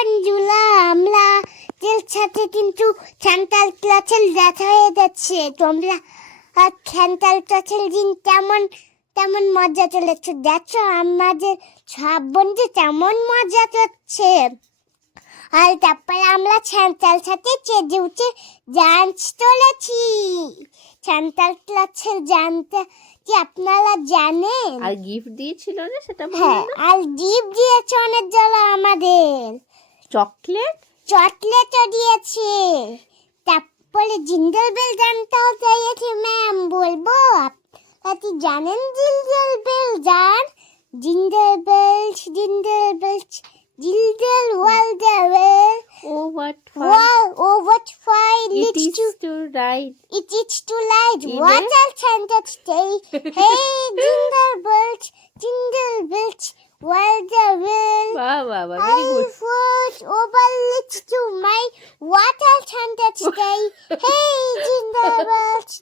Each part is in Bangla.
বন্ধুরা, আমরা সাথে কিন্তু স্যান্টা ক্লজের দেখা হয়ে যাচ্ছে। তোমরা স্যান্টা ক্লজের দিন তেমন তেমন মজা চলেছে, দেখো আমাদের সব বন্ধু তেমন মজা করছে। আর তারপরে আমরা স্যান্টার সাথে চেঁচে উঠে ডান্স চলেছি। স্যান্টা ক্লজের জানতে কি আপনারা জানেন? আর গিফট দিয়েছিল না, সেটা হ্যাঁ, আর গিফট দিয়েছে অনেক জন আমাদের। চকলেটও দিয়েছে, তারপরে জিঞ্জার বেল গানটাও চাইছে। ম্যাম বলবো, আপনি জানেন জিঞ্জার বেল গান? Jingle bells jingle bells jingle all the way. Oh, what fun Wow, oh what fun it is to ride. It is to light. In What else can that stay? Hey, jingle bells, while the way. Wow, very I good. was over it to my what else can that stay? Hey, jingle bells,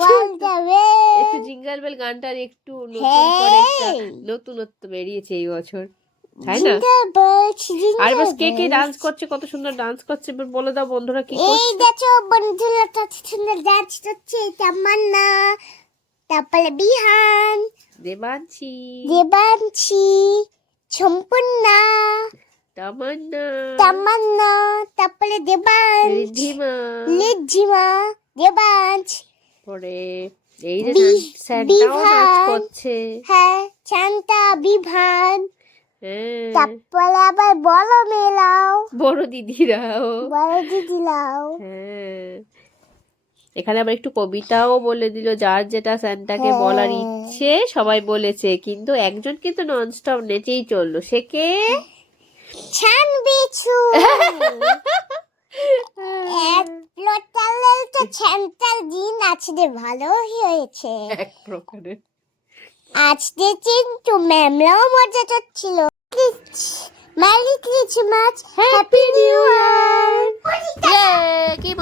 while the way. একটু জিঙ্গল বেল গানটার একটু নতুন করে একটা Hey, নতুনত্ব বেরিয়েছে এই বছর, তাই না? jingle bells, আর এবার কে কে jingle ডান্স bells. করছে, কত সুন্দর ডান্স করছে, এবার বলে দাও বন্ধুরা কি এই করছে। দেখো বন্ধুরা, কত সুন্দর ডান্স করছে তামান্না, তারপরে বিহান, দেবাঞ্চি, দেবাঞ্চি, সম্পূর্ণা, তামান্না, তারপরে দেবাঞ্চ, রিদ্ধিমা, লিজিমা, দেবাঞ্চ, পরে এই যে স্যান্টাও বিভান। নাচ করছে। হ্যাঁ শান্তা, বিভান, হ্যাঁ, তারপরে আবার বড় মেলাও, বড় দিদিরাও। বড় দিদিলাও। হ্যাঁ, এখানে আবার একটু কবিতাও বলে দিল, যার যেটা স্যান্টাকে বলার ইচ্ছে সবাই বলেছে, কিন্তু একজন কিন্তু ননস্টপ নেচেই চললো, সে কে? ছান বিছু। এক লোটালের তো ছানটার দিন আজকে ভালো হয়েছে। এক প্রকারের আজকে কিন্তু ম্যামরাও মজা করছিল। Merry Christmas, happy new year. কি